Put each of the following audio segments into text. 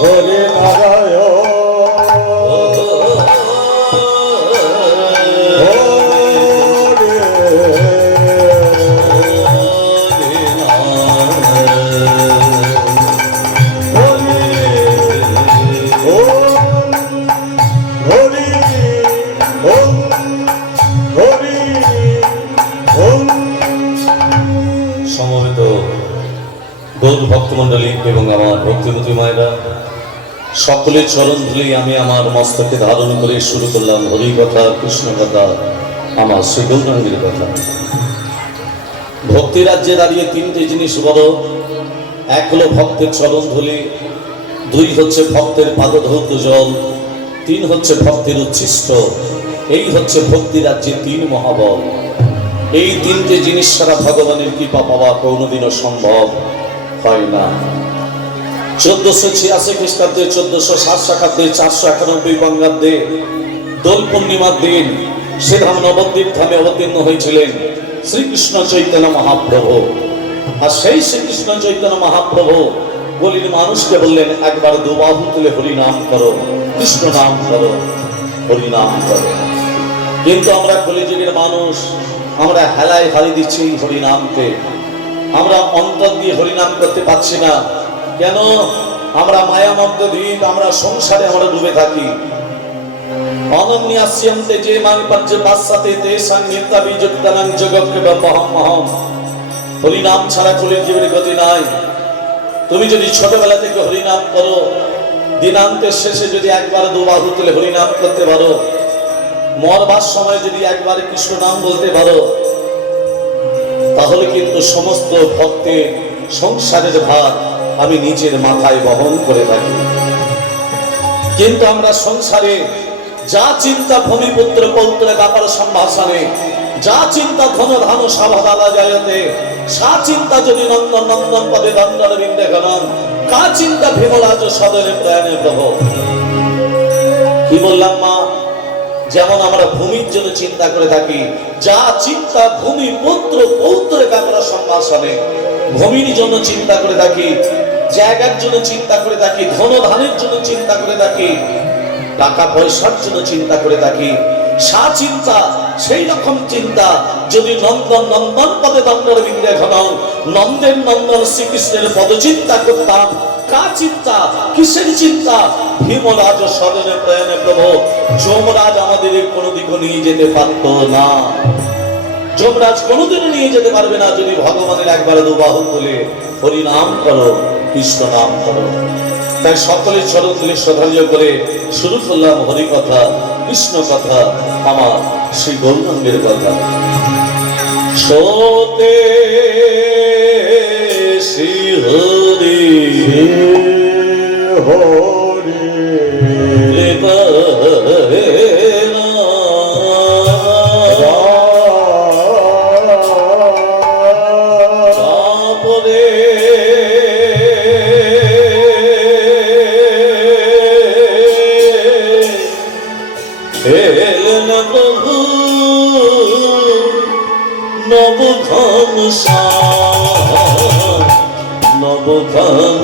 হরে নারায়ণ গৌর ভক্তমণ্ডলী এবং আমার ভক্তিমতী মায়েরা, সকলের চরণ ধুলি আমি আমার মস্তকে ধারণ করে শুরু করলাম হরি কথা, কৃষ্ণ কথা, আমার শ্রী গৌরাঙ্গের কথা। ভক্তি রাজ্যে দাঁড়িয়ে তিনটে জিনিস বড়। এক হলো ভক্তের চরণ ধুলি, দুই হচ্ছে ভক্তের পাদধৌত জল, তিন হচ্ছে ভক্তের উচ্ছিষ্ট। এই হচ্ছে ভক্তি রাজ্যে তিন মহাবল। এই তিনটে জিনিস ছাড়া ভগবানের কৃপা পাওয়া কোনোদিনও সম্ভব হয় না। 1486 খ্রিস্টাব্দে, 1407 শাখাব্দে, 491 বঙ্গাব্দে দোল পূর্ণিমার দিন শ্রীধাম নবদ্বীপ ধামে অবতীর্ণ হয়েছিলেন শ্রীকৃষ্ণ চৈতন্য মহাপ্রভু। আর সেই শ্রীকৃষ্ণ চৈতন্য মহাপ্রভু গলির মানুষকে বললেন, একবার দুবাহু তুলে হরি নাম করো, কৃষ্ণ নাম করো, হরি নাম করো। কিন্তু আমরা কলিযুগের মানুষ, আমরা হেলায় হারিয়ে দিচ্ছি হরি নামকে। আমরা অন্তর দিয়ে হরিনাম করতে পারছি না কেন? আমরা মায়ামগ্ন দ্বীপ, আমরা সংসারে আমরা ডুবে থাকি। অনন্যাস্যন্তে যে মান পর্য পাশ্চাতে তেষাং নিত্যাবি যুক্তানাং জগৎকে বহম। হরিনাম ছাড়া কলিযুগের গতি নাই। তুমি যদি ছোটবেলা থেকে হরিনাম করো, দিনান্তের শেষে যদি একবার দুবাহু তুলে হরিনাম করতে পারো, মরবার সময় যদি একবার কৃষ্ণ নাম বলতে পারো, তাহলে কিন্তু সমস্ত ভক্তের সংসারের ভার আমি নিজের মাথায় বহন করে থাকি। কিন্তু আমরা সংসারে যা চিন্তা ভূমিপুত্র পৌত্র ব্যাপার সম্ভাষণে, যা চিন্তা ধন ধান সাভাদালা জয়তে, সা চিন্তা যদি নন্দন নন্দন পদে দণ্ডন বিন্দে গণন, কা চিন্তা ভীমরাজ সদনে প্রয়াণে প্রভ। কি বললাম মা? যেমন আমরা ভূমির জন্য চিন্তা করে থাকি, যা চিন্তা ভূমি পুত্র পৌত্রের ব্যাপারে সম্ভাষণে, ভূমির জন্য চিন্তা করে থাকি, জায়গার জন্য চিন্তা করে থাকি, ধন ধানের জন্য চিন্তা করে থাকি, টাকা পয়সার জন্য চিন্তা করে থাকি। সা চিন্তা, সেই রকম চিন্তা যদি নন্দন নন্দন পদে দণ্ডর বিন্দে ঘনাও, নন্দের নন্দন শ্রীকৃষ্ণের পদচিন্তা করতাম, কা চিন্তা, কিসের চিন্তা? ভীমরাজ সদনে প্রয়াণে প্রভু। যমরাজ আমাদের কোনো দিকে নিয়ে যেতে পারত না। যমরাজ কোনোদিনও নিয়ে যেতে পারবে না যদি ভগবানের একবার দুবাহু তুলে হরি নাম করো, কৃষ্ণ নাম করো। তাই সকলের চরণ তুলে শ্রদ্ধাঞ্জলি করে শুরু করলাম হরি কথা, কৃষ্ণ কথা, আমার শ্রী গৌরাঙ্গের কথা। সোতে শ্রী হরি হরি নবঘন নবঘন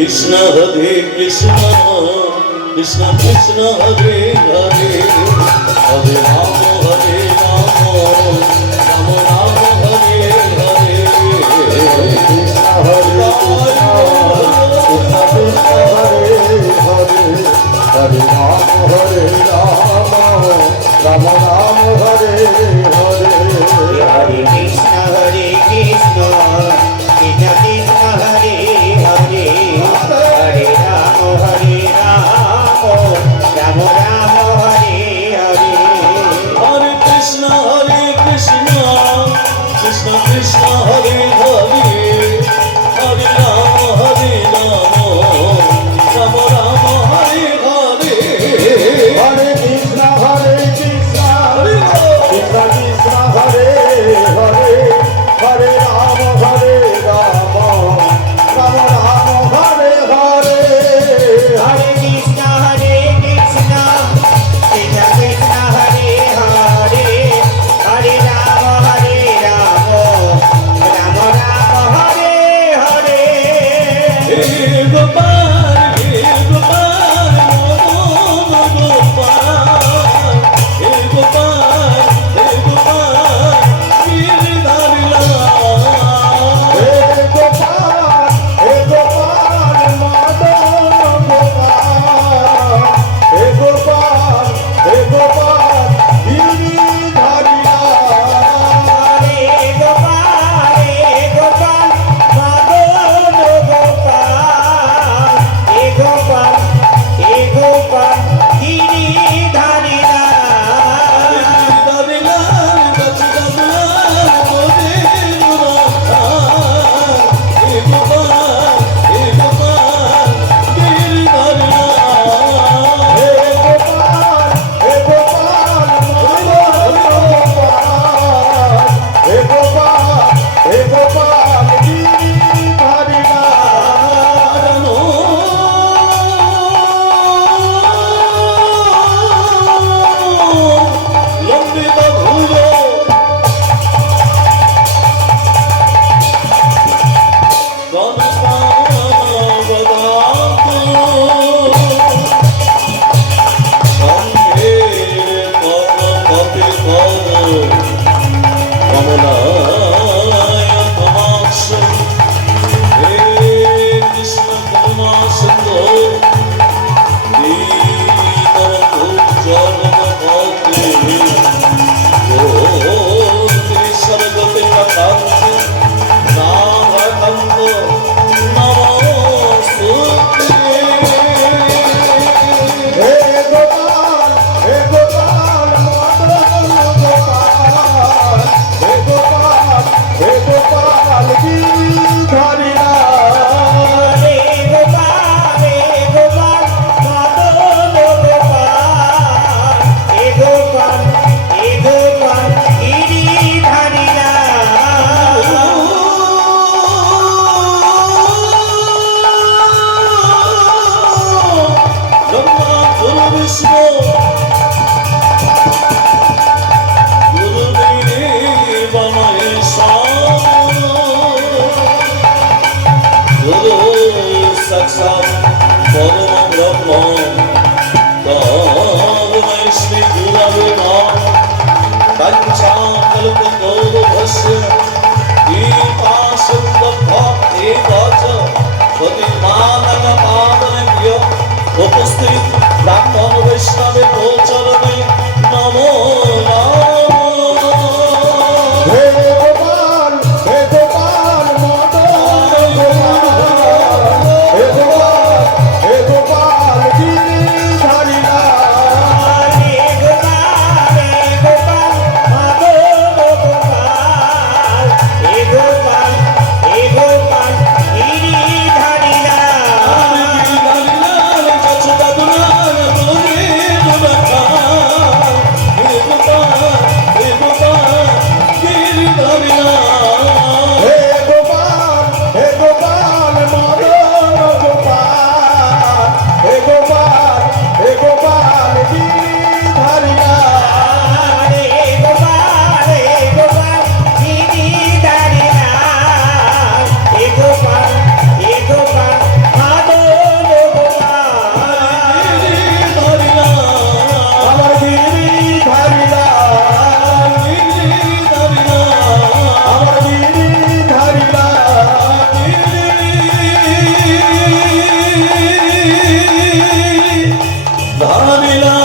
কৃষ্ণ হরে কৃষ্ণ কৃষ্ণ কৃষ্ণ হরে হরে হরে রাম রাম রাম হরে হরে কৃষ্ণ হরে কৃষ্ণ কৃষ্ণ কৃষ্ণ হরে হরে হরে রাম রাম রাম হরে হরে हरे कृष्ण कृष्ण कृष्ण हरे हरे हरे राम राम राम हरे ঝামেলা